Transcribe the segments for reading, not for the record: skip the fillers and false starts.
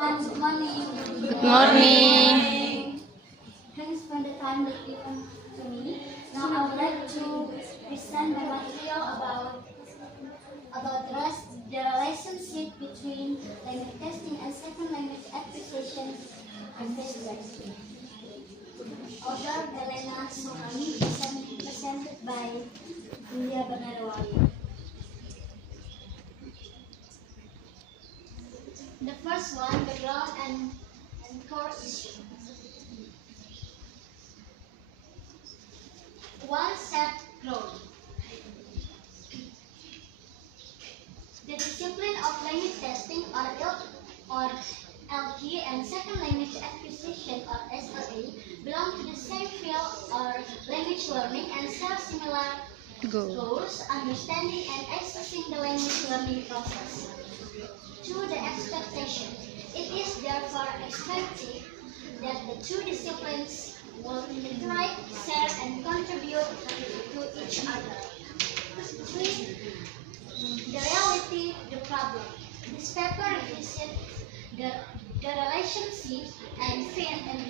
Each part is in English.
Good morning. Good morning. Thanks for the time that given to me. Now I would like to present my material the relationship between language testing and second language acquisition and presented. Author Elena Sohani, presented by Yulia Bernada Wawin. The first one, background and core issue. One-step growth. The discipline of language testing or LT and second language acquisition or SLA belong to the same field or language learning and share similar goals, understanding and accessing the language learning process. To the expectation, it is therefore expected that the two disciplines will interact, share, and contribute to each other. 3. The reality, the problem. This paper revisits the relationship and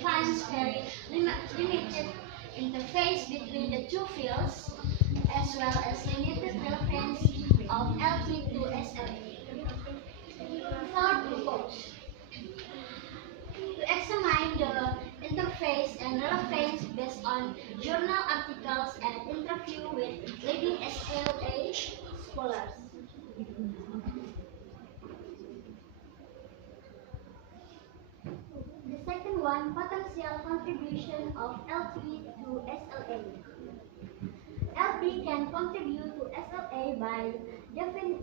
finds very limited interface between the two fields, as well as limited relevance of LP to SLA. Third, propose to examine the interface and relevance based on journal articles and interview with leading SLA scholars. The second one, potential contribution of LP to SLA. LP can contribute to SLA by defining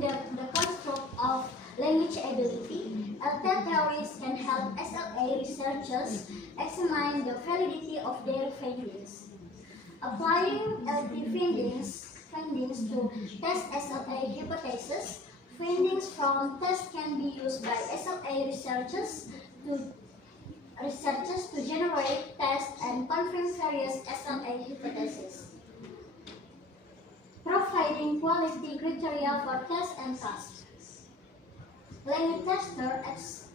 the construct of language ability. LP theories can help SLA researchers examine the validity of their findings. Applying LP findings to test SLA hypotheses. Findings from tests can be used by SLA researchers to generate, test, and confirm various SLA hypotheses. Providing quality criteria for test and task. Language tester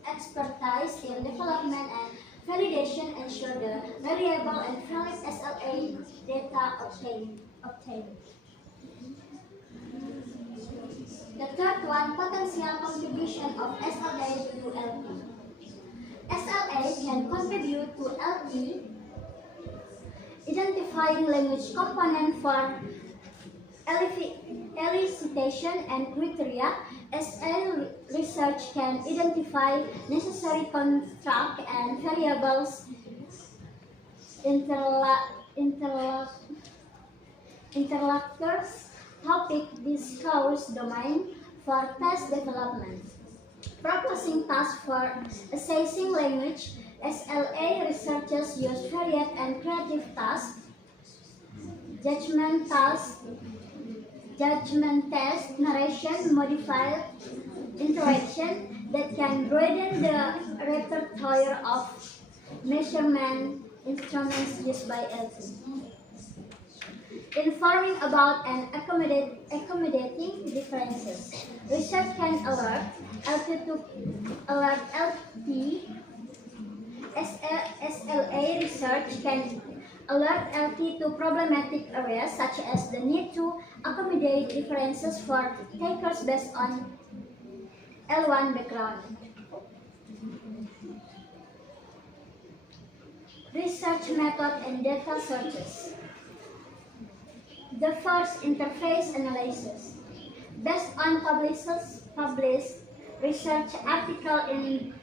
expertise in development and validation ensure the reliable and valid SLA data obtained. The third one, potential contribution of SLA to LP. SLA can contribute to LP, identifying language component for elicitation and criteria. SL research can identify necessary construct and variables, interlocutors, topic, discourse domain for test development. Proposing tasks for assessing language. SLA researchers use varied and creative tasks, judgment test, narration, modified interaction that can broaden the repertoire of measurement instruments used by LP. Informing about and accommodating differences. Research can alert LP. SLA research can alert LP to problematic areas such as the need to accommodate differences for takers based on L1 background. Research method and data searches. The first, interface analysis. Based on published research article in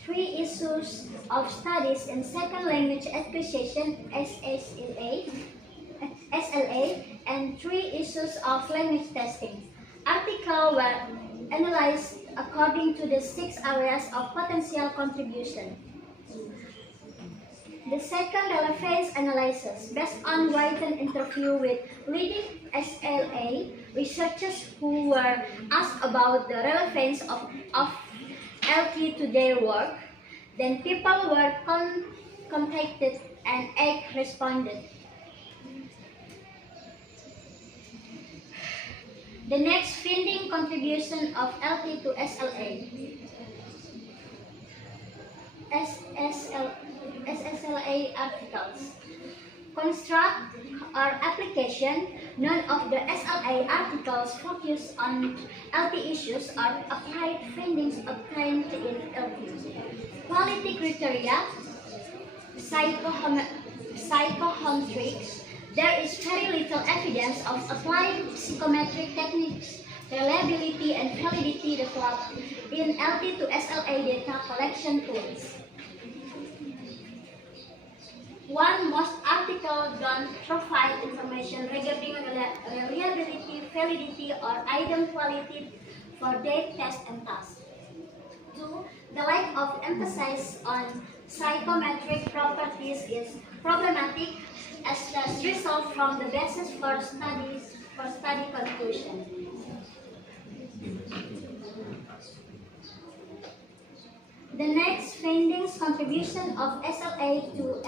3 issues of studies in second language acquisition SLA and 3 issues of language testing. Articles were analyzed according to the 6 areas of potential contribution. The second, relevance analysis, based on written interview with leading SLA researchers who were asked about the relevance of LT to their work. Then people were contacted and 8 responded. The next, finding contribution of LT to SLA. SSLA articles. Construct or application. None of the SLA articles focus on LT issues or applied findings obtained in LT. Quality criteria. Psychometrics. There is very little evidence of applying psychometric techniques, reliability, and validity developed in LT to SLA data collection tools. Most articles don't provide information regarding reliability, validity, or item quality for their test and task. 2. The lack of emphasis on psychometric properties is problematic as does result from the basis for study conclusion. The next findings contribution of SLA to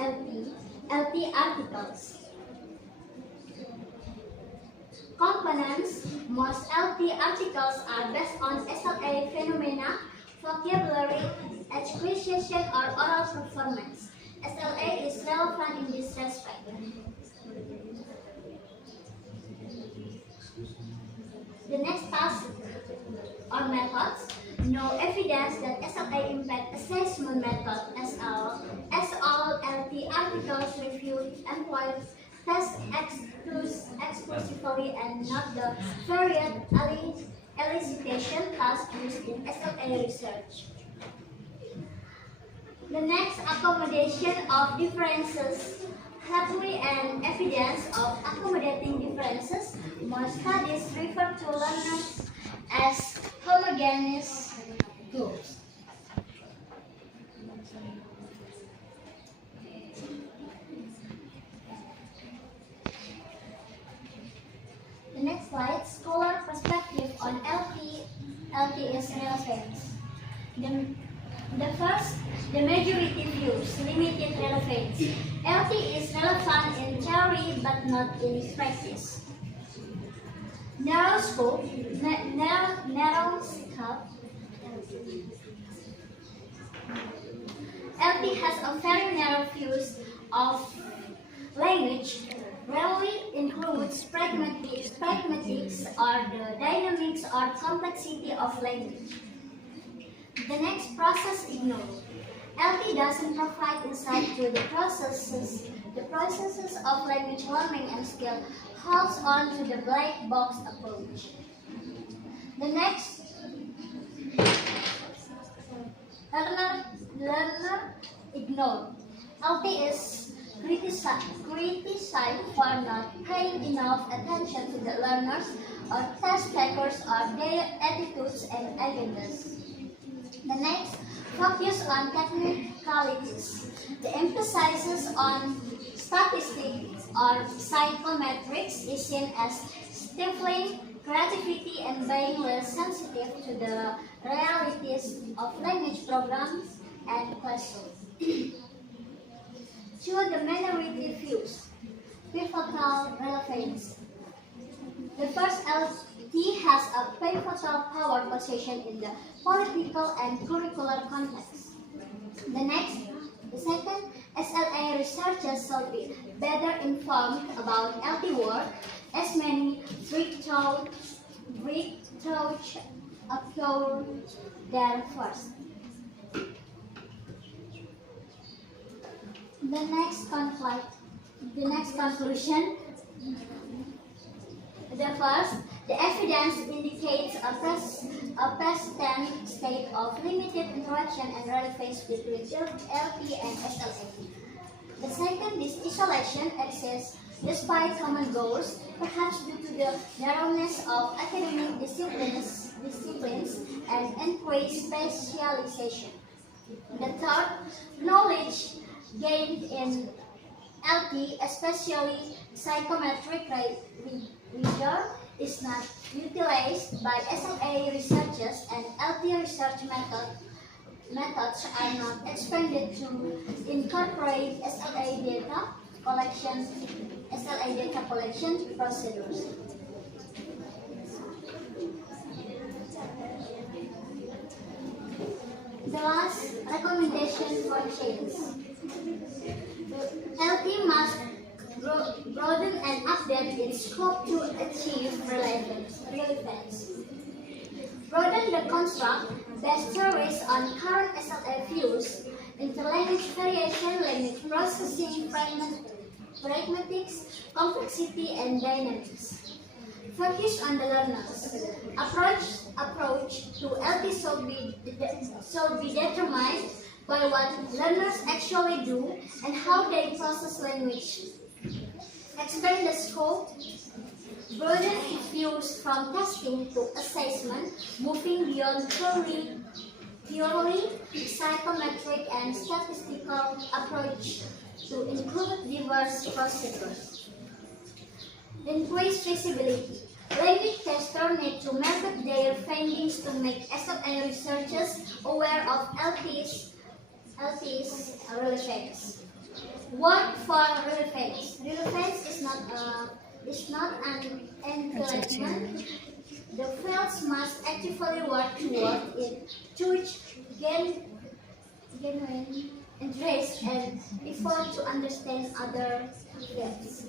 LT articles. Components. Most LT articles are based on SLA phenomena, vocabulary, acquisition, or oral performance. SLA is relevant in this respect. The next task or methods. No evidence that SLA impact assessment method as all LT articles reviewed employ test exclusively and not the varied elicitation task used in SLA research. The next accommodation of differences. Theory and evidence of accommodating differences. Most studies refer to learners as homogeneous groups. The next slide, scholar perspective on LT is relevance. The first, the majority views limited relevance. LT is relevant in theory but not in practice. Narrow scope. LT has a very narrow views of language. Rarely includes pragmatics or the dynamics or complexity of language. The next, process ignored. LT doesn't provide insight to the processes of language learning and skill, holds on to the black box approach. The next, learner ignored. LT is criticized for not paying enough attention to the learners or test takers or their attitudes and agendas. The next, focus on technicalities. The emphasis on statistics or psychometrics is seen as stifling creativity and being less sensitive to the realities of language programs and classrooms. 2. The minority views. Pivotal relevance. The first, LT has a pivotal power position in the political and curricular context. The second, SLA researchers should be better informed about LT work, as many breakthroughs occur there first. The next conclusion. The first, the evidence indicates a persistent state of limited interaction and relevance between LT and SLA. The second, this isolation exists despite common goals, perhaps due to the narrowness of academic disciplines and increased specialization. The third, knowledge gained in LT, especially psychometric rigor, is not utilized by SLA researchers, and LT research methods are not expanded to incorporate SLA data collection procedures. The last recommendation for change. LT must broaden and update its scope to achieve relevance. Broaden the construct based based on current SLA views, interlanguage variation, language processing, pragmatics, complexity, and dynamics. Focus on the learners. Approach to LT should be determined by what learners actually do and how they process language. Expand the scope. Broaden its views from testing to assessment, moving beyond purely psychometric and statistical approach to include diverse procedures. Increase visibility. Language testers need to market their findings to make SLA researchers aware of LT's relevance. Work for relevance. Relevance is not an entitlement. The fields must actively work toward it to gain interest and effort to understand other fields.